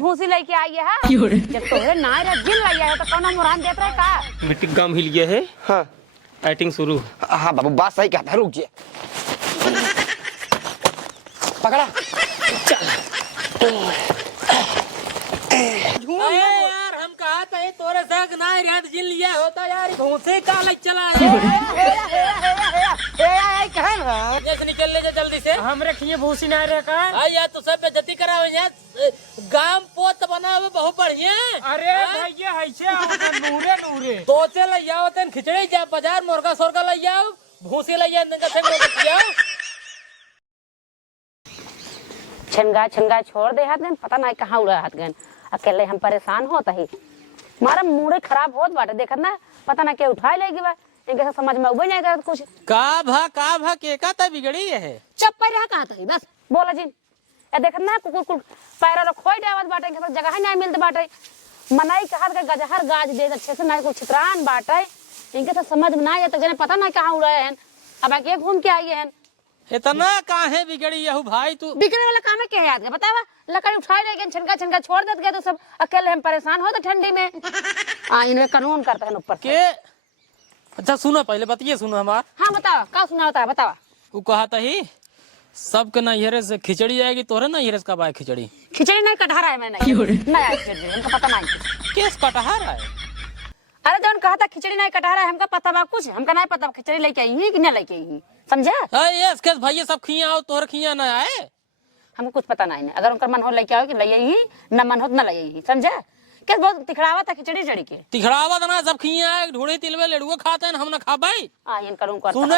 भूसी लेके आई है जब तोहरे नाय रे जिन लाई है तो कौन मुरान देत रहे का मिट्टी गम हिल गया है। हाँ एक्टिंग शुरू। हाँ बाबू बात सही कहता है, रुक जा। पकड़ा यार हम कहा था तोरे से ना रेत जिन लिया होता यार भूसे का लग चला जैसे निकल ले जा जल्दी से। हम रखिए भूसी ना रे का। यार तू सब बेइज्जती करावे यार, गांव पोत बनावे बहुत बढ़िया। अरे भैया ऐसे नूरे नूरे तो चल जाओ तन खिचड़ी जा बाजार मुर्गा सोरगा ले जाओ, भूसी ले जा नंगा से जाओ। छनगा छनगा छोड़ दे हाथ गन, पता नहीं कहाँ उड़ा हाथ गन। अकेले हम परेशान होता ही मारा मूड खराब होत बाटे, देखत ना पता ना के उठा लेगी बा, इनके से समझ में उबे नहीं करत कुछ। का भा के का ता बिगड़ी है चुप पर रहा कहा था बस बोला जिन ए देखत ना कुकुर कुल पैरा रो खोई डावत बाटे, इनके जगह नहीं मिलत बाटे। मनाई कहत के गजहर गाज दे अच्छे से ना कुछ छितरान बाटे, इनके से समझ में ना आए तो जने पता ना कहाँ उड़े हैं। अब आके घूम के आई हैं इतना काहे बिगड़ी यहू भाई तू। बिगड़े वाला काम है क्या याद है बतावा, लकड़ी उठाए ले गए छनका छनका छोड़ देत गए तो सब अकेले हम परेशान हो तो ठंडी में इनके कानून करते हैं ऊपर के। अच्छा सुनो पहले बतिए सुनो हमार। हाँ बतावा का सुना होता है बतावा। वो कहा था ही सबके नैहरे से खिचड़ी आएगी, तोरे नैहरे से कब आए खिचड़ी? खिचड़ी नहीं कटहा रहा है मैंने नहीं आया खिचड़ी, हमको पता नहीं केस कटहा रहा है। अरे जौन कहा था खिचड़ी नहीं कटहा रहा है हमका पता बा, कुछ हमका नहीं पता खिचड़ी लेके आई है कि नहीं लेके आई है, समझा? यस केस भैया सब खिया आओ तोहर खिया ना आए, हमको कुछ पता नहीं है। अगर उनका मन हो लेके आओ कि ले आई न मन हो न ले आई, समझा? कैसे बहुत तिखड़ावा था खिचड़ी जड़ी के तिखड़ावा ना सब खिया आए, ढूढ़ी तिलवे लेड़ुआ खाते हैं हम ना खा भाई। इन करूँ कर सुने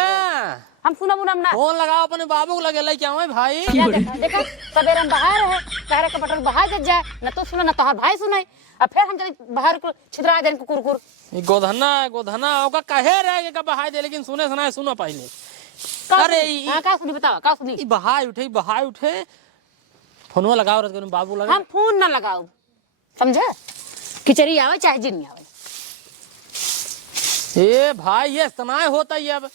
हम सुना बुना ना फोन लगाओ अपने बाबू को लगे लेके आओ भाई। देखा देखा सवेरे हम बाहर है कहरे का बटन बाहर जज जाए न तो सुना न तो भाई सुनाई, अब फिर हम जब बाहर को छितरा देन को कुरकुर गोधना ओका कहे रहे का बहाई दे, लेकिन सुने सुनाए सुनो पहले। अरे का सुनी बतावा का सुनी? बहाई उठे फोनवा लगाओ रत बाबू लगा। हम फोन ना लगाओ समझे, खिचड़ी आवे चाहे जिन आवे। ए भाई ये तनाय होता ही अब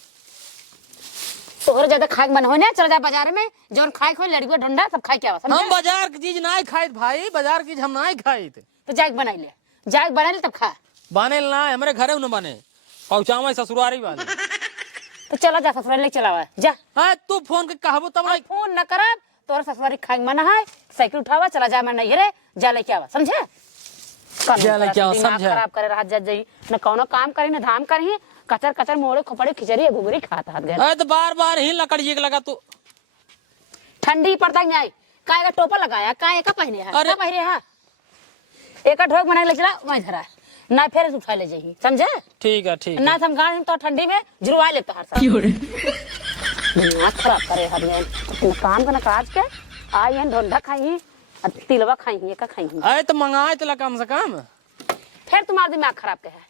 तोहर ज्यादा खाए मन हो ना, चल जा बाजार में जोन खाए खोई लड़की ढंडा सब खाए के आवा, समझे? हम बाजार की चीज नहीं खाई भाई, बाजार की चीज हम नहीं खाई थे। तो जाग बनाई ले, जाग बना ले तब खा। बने ना हमारे घरे न बने, पहुंचावा ससुरारी वाले। तो चला जा ससुराल ले चलावा जा। हाँ तू फोन के कहबो तब आई। फोन न करब तोहर ससुरारी खाए मन है, साइकिल उठावा चला जा, मैं नहीं रे जा लेके आवा, समझे? जा लेके आवा, दिमाग समझे? खराब करे रहा जज जाई न कौनो काम करी न धाम करी, कचर कचर मोड़े खोपड़े खिचड़ी घुगरी खाता हाथ गए। अरे तो बार ही लकड़ी के लगा तू। ठंडी पड़ता नहीं काय का टोपा लगाया काय का पहने है, अरे का पहने है एक ढोक बना ले चला वहीं धरा ना फिर उठा ले जाइए, समझे? ठीक है ना हम गाड़ी तो ठंडी में जुड़वा लेता हर साल दिमाग खराब करे हर दिन काम करना काज के आई हैं ढोंढा खाई तिलवा खाई ये का खाई अरे तो मंगाए तो कम से कम। फिर तुम्हारा दिमाग खराब के है,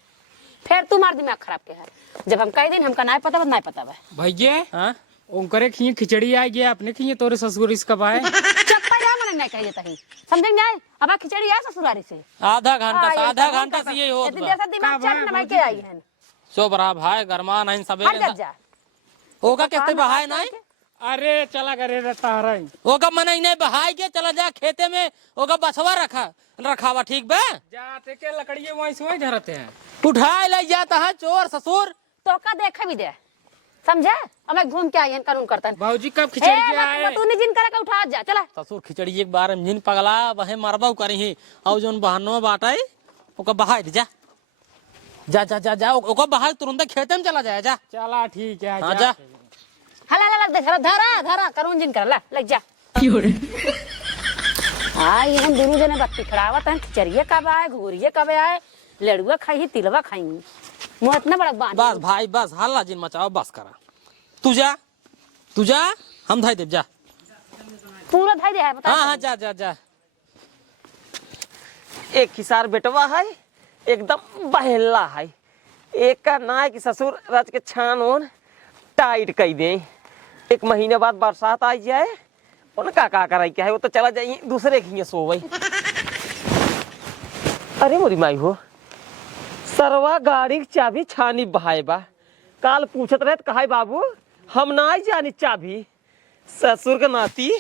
फिर तुम्हारा दिमाग खराब के है। जब हम कह दिन हमका नहीं पता नहीं पता है भैया। हाँ उनकरे खिए खिचड़ी आ गया, अपने खिए तोरे ससुर इसका बाय चप्पा जा मन नहीं कहिए तही समझे नहीं। अब खिचड़ी आ ससुरारी से आधा घंटा से ये हो जैसा दिमाग चाट न के आई है सो बरा भाई गरमा नहीं हट सबेरे जा ओका कहते बहाय नहीं। अरे चला करे रहता रही ओका मन नहीं बहाय के चला जा खेते में, ओका बछवा रखावा ठीक बे। जाते के लकड़िए वहीं से वहीं धरते हैं, उठाए ले जाता है चोर ससुर तो का देखा भी दे, समझे? अब मैं घूम के आई है कानून करता है। भाजी कब खिचड़ी के आए? तूने जिन करे का उठा जा चला ससुर खिचड़ी एक बार जिन पगला वहे मरबा करी ही और जोन बहनों बाटाई ओका बहाय दे जा ओका बहाय तुरंत खेते में चला जाए जा। चला ठीक है हाँ जा हला लग दे धरा कानून जिन कर ला लग जा। हां ये हम दोनों जने बात खड़ावत हैं, खिचड़िए कब आए घुगरिए कब आए, लड़ुआ खाई तिलवा खाई मुंह इतना बड़ा बांध। बस भाई बस हल्ला जिन मचाओ बस करा। तू जा हम धाई देव जा पूरा धाई दे है बता। हाँ जा एक किसार बेटवा है एकदम बहेला है, एक का ना कि ससुर रच के छान ओन टाइट कई दे। एक महीने बाद बरसात आ जाए उनका का कराई क्या है, वो तो चला जाइए दूसरे की सो भाई। अरे मोरी माई हो सरवा गाड़ी की चाबी छानी बहाय बा, काल पूछत रहे कहा बाबू हम ना जानी चाबी, ससुर के नाती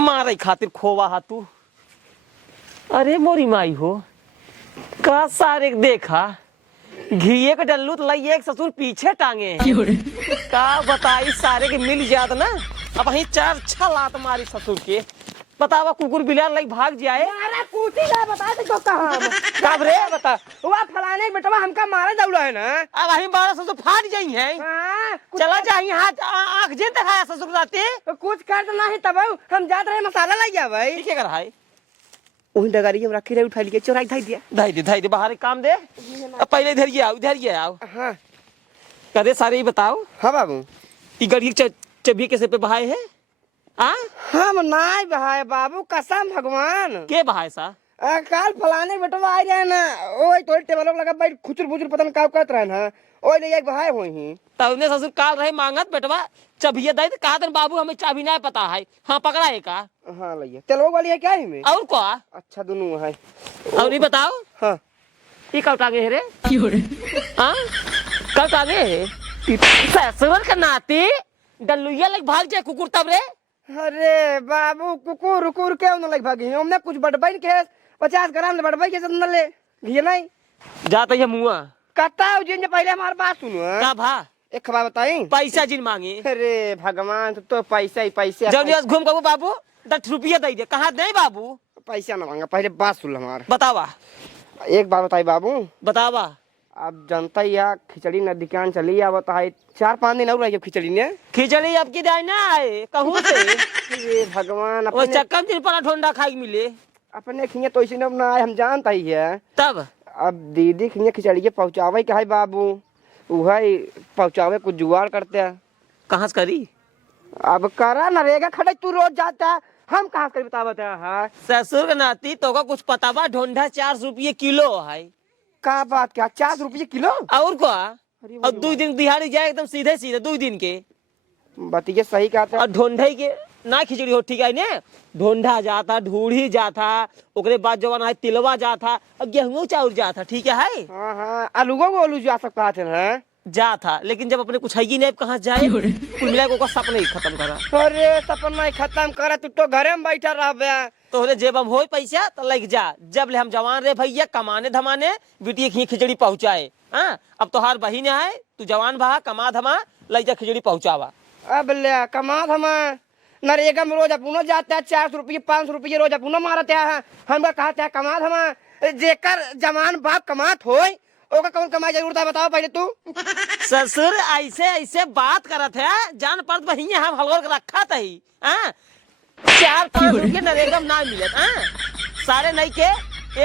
मारे खातिर खोवा हा तू। अरे मोरी माई हो का सारे देखा घिये के डल्लू तो लई एक ससुर पीछे टांगे हैं। का बताई सारे के मिल जात ना अब वहीं 4 लात मारी ससुर के बतावा कुकुर बिलार लई भाग जाए। अरे पूछी ना बता दे तो कहां कब रे बता हुआ फलाने बेटवा हमका मारे दौड़ा है ना। अब वहीं 12 ससुर फाट जाई हैं। हां चला जाई हाथ आंख जे दिखाया ससुर राते कुछ कर तो नहीं तब हम जात रहे मसाला लाई जा भाई। ठीक है कर हाय ओही डगारी हम रखी रहे उठा लिए चोराई धाई दिया। धाई दे बाहर एक काम दे अब पहले इधर ही आओ हां कदे सारे ही बताओ। हां बाबू ई गाड़ी के चबी कैसे पे बहाए है आ हम नाय बहाए बाबू कसम भगवान के बहाए सा काल फलाने बेटवा आ जाए ना ओए तोरे टेबल लगा बैठ खुचुर बुचुर पतन का करत रहे ना ओए ले एक बहाए होई ही तब ने ससुर काल रहे मांगत बेटवा चबिया दे कहा तन बाबू हमें चाबी नहीं पता है। हाँ पकड़ा है का हां लइए तेलवा वाली है क्या ही में और क्या अच्छा दोनों है और नहीं बताओ। हां ई कब टांगे है रे हां कब टांगे है ससुर का नाती डल्लुया लग भाग जाए कुकुर तब रे। अरे बाबू कुकुर उकुर के न लग भागी हमने कुछ बड़बई के 50 ग्राम ले बड़बई के न ले घी नहीं जाता है मुआ कहता जिन पहले हमारी बात सुनो का भा एक खबर बताई पैसा जिन मांगे अरे भगवान तो पैसा ही पैसा जब नियस घूम कबू बाबू 10 रुपया दे दे कहाँ दे बाबू पैसा ना मांगा पहले बात सुन हमार। बतावा एक बात बताई बाबू बतावा अब जनता या खिचड़ी न दुकान चली आ बताई 4-5 दिन और रही खिचड़ी ने खिचड़ी अब की दाई ना आए कहूँ से अरे भगवान वो अपने चक्कम दिन पर ठंडा खाई मिले अपने खिए तो इसी ना आए हम जानता ही है। तब अब दीदी खिए खिचड़ी के पहुँचावे के है बाबू वही पहुँचावे कुछ जुगाड़ करते हैं। कहाँ से करी अब करा नरेगा खड़े तू रोज जाता है हम कहाँ कर बता हाँ ससुर के नाती तो का कुछ पता बा ढोंढा 4 रुपये किलो है का बात क्या 4 रुपये किलो और क्या और 2 दिन दिहाड़ी जाए एकदम सीधे सीधे 2 दिन के बतिये सही कहते और ढोंढे के ना खिचड़ी हो ठीक है ने ढोंढा जाता ढूढ़ी जाता ओकरे बाद जवान है तिलवा जाता और गेहूं चाउर जाता ठीक है हाँ हाँ आलूगो को आलू जा सकता है जा था लेकिन जब अपने कुछ है ही नहीं कहाँ जाए कुल मिला के सपना ही खत्म करा। अरे सपना ही खत्म करे तू तो घरे में बैठा रह तोहरे जेब हम हो पैसा तो लग जा जब ले हम जवान रे भैया कमाने धमाने बिटिया खी खिचड़ी पहुँचाए। हाँ अब तोहार बहिन है तू जवान भा कमा धमा लग जा खिचड़ी पहुँचावा। अब ले कमा धमा नरेगा में रोज अपना जाता है 400 रुपये 500 रुपये रोज अपना मारते हैं हमका कहते हैं कमा धमा जेकर जवान बाप कमात हो ओका कौन कमाई जरूरत है बताओ पहले तू। ससुर ऐसे ऐसे बात करत है जान पड़त बहिन हम हलवर के रखा थी 4-5 रुपये नरेगा में ना मिलत सारे नहीं के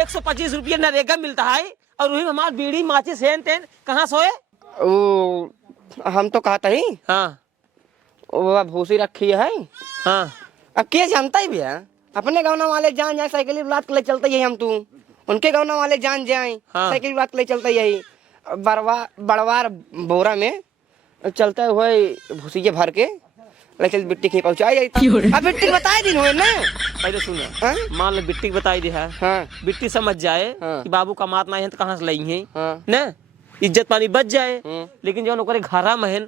125 रुपये नरेगा मिलता है और वही हमार बीड़ी माचिस हेन तेन कहाँ सोए हम तो कहता ही हाँ वो भूसी रखी है हाँ अब के जानता ही भी है अपने गाँव वाले जान जाए साइकिल लात ले चलते यही हम तू उनके गाँव वाले जान जाए हाँ। साइकिल लात ले चलते यही बड़वार बोरा में चलते हुए भूसी के भर के ले चल बिट्टी कहीं पहुँचाई अब बिट्टी बताए दिन हुए ना पहले सुनो हाँ? मान लो बिट्टी बताई दे है हाँ बिट्टी समझ जाए हाँ। कि बाबू कमात ना है तो कहाँ से लाई है हाँ ना इज्जत पानी बच जाए हम्म। लेकिन जो ओकरे घरा महन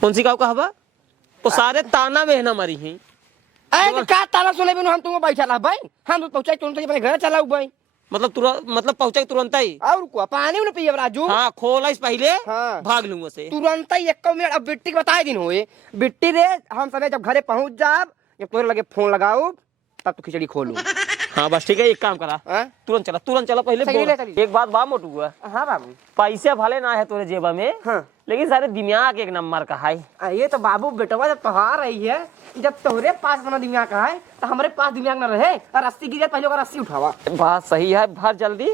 कौन सी गाँव का हवा वो सारे ताना में है ना मरी है अरे तो का ताला सुने बिनु हम तुमको बैठा रहा भाई हम तो पहुँचाई तुरंत अपने घर चलाऊ भाई मतलब तुरंत मतलब पहुंचे तुरंत ही और को पानी उन्हें पिए राजू हाँ खोला इस पहले हाँ। भाग लूंगा से तुरंत ही 1 मिनट अब बिट्टी के बताए दिन हुए बिट्टी रे हम सब जब घरे पहुंच जाब जब तोरे लगे फोन लगाऊ तब तो खिचड़ी खोलू। हाँ बस ठीक है एक काम करा हाँ तुरंत चला पहले चलिए, बोल। चलिए। एक बात बा मोटू हुआ हाँ बाबू पैसे भले ना है तोरे जेबा में हाँ लेकिन सारे दिमाग एक नंबर का है। ये तो बाबू बेटवा जब त्योहार रही है जब तोहरे पास अपना दिमाग का है तो हमारे पास दिमाग न रहे और 80 गिरे पहले का 80 उठावा। बात सही है भर जल्दी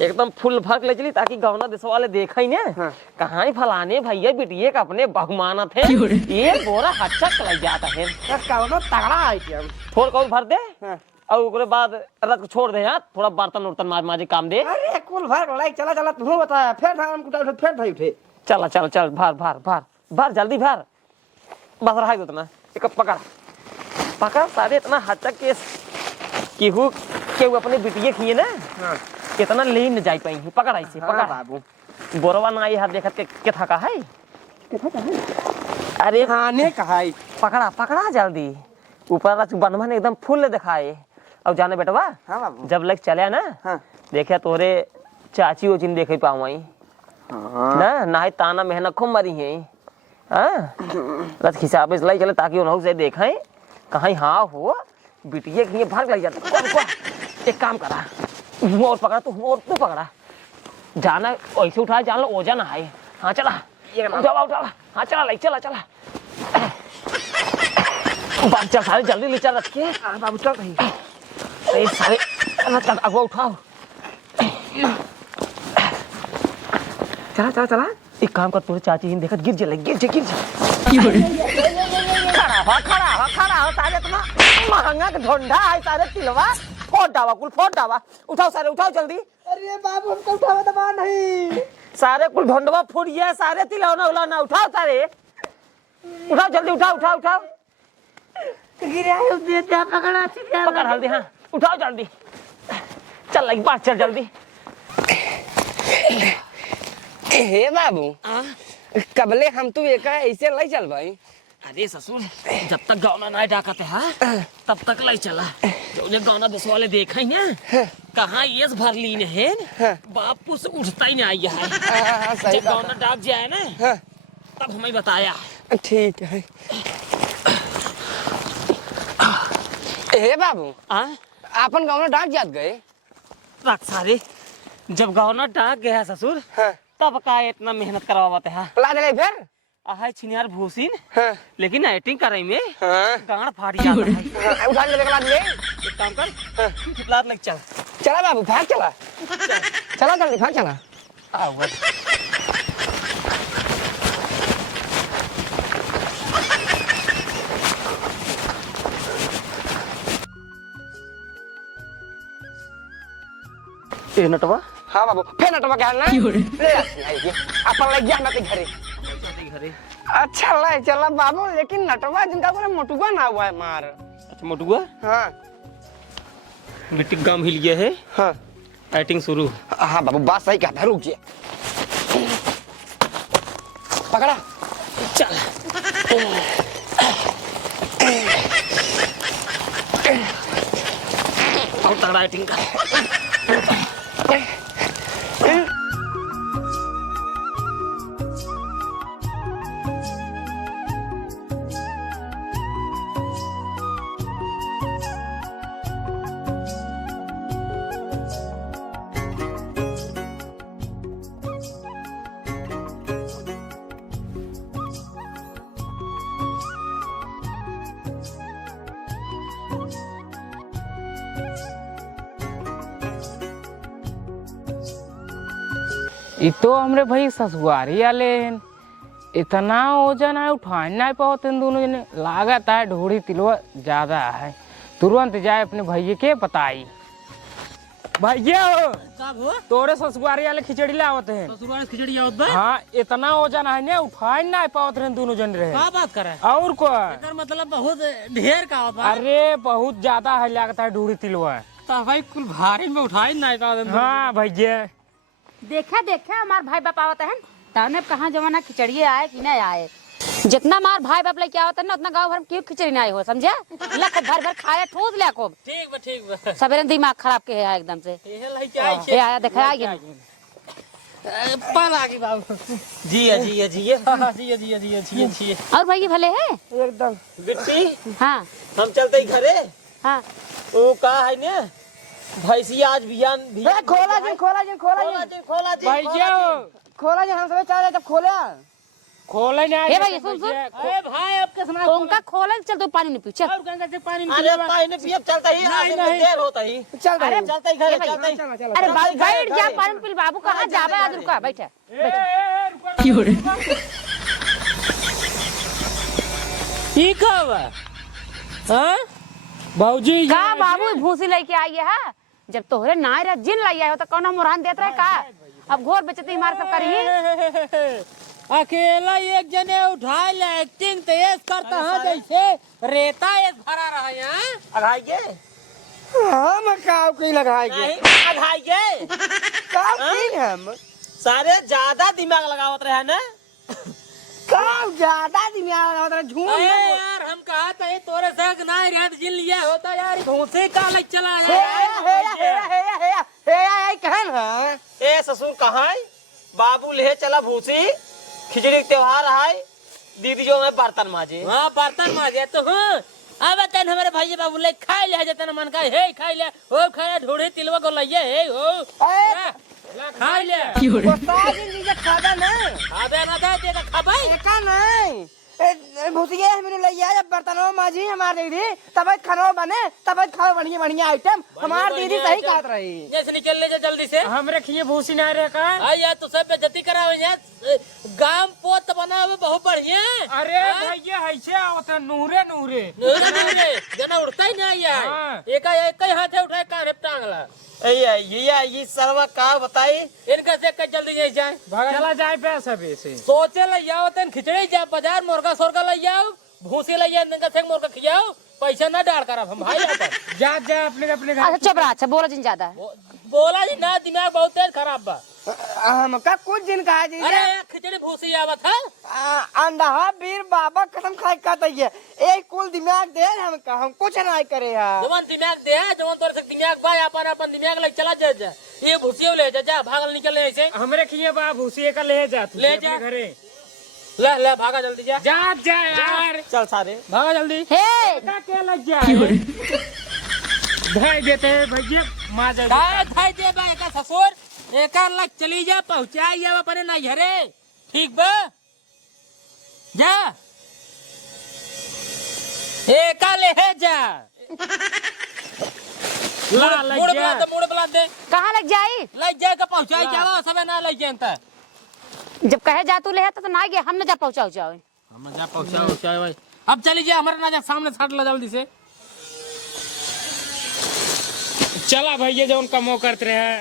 एकदम फुल भर के ले चली ताकि गवना देश वाले देखा ही ना हाँ। कहाँ ही फलाने भैया बिटिए का अपने बहुमानत है ये बोरा हच्चक लग जाता है कौनो तगड़ा है क्या थोड़ा कौन भर दे हाँ। और उसके बाद रत को छोड़ दे यार थोड़ा बर्तन उर्तन माजे काम दे। अरे कुल भर लाई चला चला तू बताया फिर धान कुटा उठे फिर भाई उठे चल चल चल भर भर भर भर जल्दी भर बस रहा उतना एक पकड़ पकड़ सारे इतना हचक के हु के अपने बिटिए खिए ना हाँ कितना ले न जाई पाई पकड़ ऐसे हाँ पकड़ बाबू बोरवा ना ये हाथ देखत के थका है अरे खाने का है पकड़ा पकड़ा जल्दी ऊपर बनमन एकदम फुल दिखाए अब जाने बेटवा हाँ बाबू जब लग चले ना हाँ देखा तोरे चाची उची ने देखे पाऊँ ना ना ही ताना मेहनत खूब मरी है हाँ रथ हिसाब से लाई चले ताकि उन्होंने से देखें कहीं हाँ हो बिटिया के भाग लग जाता। एक काम करा वो और पकड़ा तो पकड़ा जाना ऐसे उठा जान लो ओजा ना है। हाँ चला उठावा हाँ चला ले चला बात चल सारे जल्दी ले चल रख के बाबू चल रही सारे चल अगवा उठाओ चला एक काम कर तोरे चाची ही देखत गिर जा खड़ा हो सारे इतना महंगा का ढोंढा है सारे तिलवा फोड़ डावा उठाओ सारे उठाओ जल्दी। अरे बाबू हमको उठावा दबा नहीं सारे कुल ढोंढवा फूट गया सारे तिलौना उलौना उठाओ सारे उठाओ जल्दी उठाओ गिरा दे पकड़ा पकड़ हल्दी हाँ उठाओ जल्दी चल एक बार चल जल्दी। हे बाबू कबले हम तू एक ऐसे लाई चल भाई। अरे ससुर जब तक गौना नहीं डाकते है तब तक लाई चला जो गौना दस वाले देखा ही ना कहाँ ये भर ली है बापू से उठता ही नहीं आई है जब गौना डाक जाए ना तब हमें बताया। ठीक है हे बाबू अपन गाँव में डाक जात गए रख सारे जब गौना डाक गया ससुर तब का इतना मेहनत करवाते हैं ला दे फिर आहे छिनियार भूसिन लेकिन एक्टिंग करे में हाँ। गाड़ फाड़ जाता है। उठा ले ला दे एक काम कर लात लग चल चला बाबू भाग चला जल्दी भाग चला आओ ए नटवा हाँ बाबू फिर नटवा क्या ना अपन लग गया ना घरे घरे अच्छा ले चला बाबू लेकिन नटवा जिनका को मोटुआ ना हुआ है मार। अच्छा मोटुआ हाँ लिट्टी काम हिल गया है। हाँ एक्टिंग शुरू। हाँ बाबू बात सही कहता है रुकिए पकड़ा चल बहुत तगड़ा एक्टिंग कर ये तो हमरे भाई ससुरारी आले हैं इतना वजन है उठा नहीं पाते इन दोनों जने लागत है ढोड़ी तिलवा ज्यादा है तुरंत जाए अपने भैया के बताई भैया तोरे ससुरारी वाले खिचड़ी लावत हैं ससुराल खिचड़ी आवत बा हाँ इतना वजन है ने उठा नहीं पाते रहे दोनों जन रहे का बात करे और को एकर मतलब बहुत ढेर का आवत बा। अरे बहुत ज्यादा है लागत है ढोड़ी तिलवा तो भाई कुल भारी में उठाई नहीं पावत हाँ भैया देखा हमार भाई बाप आवत है तने कहाँ जमाना खिचड़ी आए कि नहीं आए जितना मार भाई बाप लेके आवत है ना उतना गाँव भर में क्यों खिचड़ी नहीं हो समझे लख भर खाए ठोस ले खूब ठीक बा सवेरे दिमाग खराब के है एकदम से ये लाई क्या ये आया देखा आ गया पाल आ गई बाबू जी और भाई भले है एकदम बिट्टी हाँ हम चलते ही घरे हाँ वो का है ने भैंसी आज बियान खोला जी भैया हम सब चाह जब खोला खोले नहीं हे भाई सुन अरे भाई आपके सुना उनका खोले चल तो पानी नहीं पी चल और गंगा से पानी अरे पानी पिए चलता ही आज देर होता ही चल अरे चलता ही घरे चलता ही अरे बैठ जा पानी पी बाबू कहाँ जावे आज रुका बैठा ई का बा हां भाजी का बाबू भूसी लेके आई है जब तोहरे नाय रे जिन लाई आयो तो कौन मुरान देत रहे का अब घोर बेचती मार सब करी अकेला एक जने उठा ले एक्टिंग तेज करता है जैसे रेता एक भरा रहा है अघाइए हम काव की लगाएंगे नहीं अघाइए काव की हम सारे ज्यादा दिमाग लगावत रहे ना काव ज्यादा दिमाग लगा झूठ अरे यार हम कहा था भाई तोरे संग ना रहत जिन लिया होता यार भूसे का लग चला हे हे कहन है ए ससुर कहाँ है? बाबू ले चला भूसी खिचड़ी के त्योहार है। दीदी जो मैं बर्तन माजे। हां बर्तन माजे तो हूं अब तन हमारे भाई बाबू ले खाई ले जतन मन का हे खाई ले हो खाए ढोड़े तिलवा को लइए हे हो ला खाई ले उस्ताद जी जे खादा नहीं खाबे ना दे दे खाबै एका नहीं भूसिए हमने ले आया बर्तनों माजी हमार दीदी तब खाना बने तब खाओ बढ़िया बढ़िया आइटम हमार दीदी सही कहत रही। जैसे निकल ले जा जल्दी से हम रखिए भूसी ना रे का आ यार तू सब बेइज्जती करावे यार गांव पोत बनावे बहुत बढ़िया। अरे भैया ऐसे आवत नूरे नूरे नूरे जना उड़ता ही नहीं यार हाँ। एक ही हाथ उठाए कारे टांगला ये सरवा का बताई। इनका से कल जल्दी जाए जाए चला जाए पैसा बेसे सोचे ले जाओ तन खिचड़ी जा बाजार मुर्गा सोरगा ले जाओ भूसी ले जाओ इनका से मुर्गा खियाओ पैसा ना डाल कर हम भाई यहाँ पर जा जा अपने अपने घर अच्छा चुप रहा। अच्छा बोला जिन ज्यादा है। बोला जी ना दिमाग बहुत तेज खराब बा। हमका कुछ दिन कहा जी अरे खिचड़ी भूसी आवत है अंडा वीर बाबा कसम खाए कहता है एक कुल दिमाग दे हमका हम कुछ नहीं करे है। जवान दिमाग दे जवान तोरे से दिमाग बा अपन अपन दिमाग ले चला जा जा ये भूसी ले जा जा भागल निकल ऐसे हम रखिए बा भूसी का ले जा तू ले अपने जा। घरे ले ले भागा जल्दी जा जा जा यार चल सारे भागा जल्दी। हे का क्या लग जाए भाई देते हैं भैया माँ जा काय थाई दे बा एका ससुर एका लग चली जा पहुंचाई जा अपने ना घरे ठीक बा जा एका ले है जा ला लग मुड़ जा बला दे मुड़ बला दे कहाँ लग जाई? लग जाए का पहुंचाई जावा सब ना लग जाता जब कहे जा तू ले तो ना गया हम न जा पहुंचाओ जाओ। हम जा पहुंचाओ चाहे भाई अब चली जा हमारे ना जा सामने छाट ला जल्दी से चला भैया जो उनका मुँह करते रहे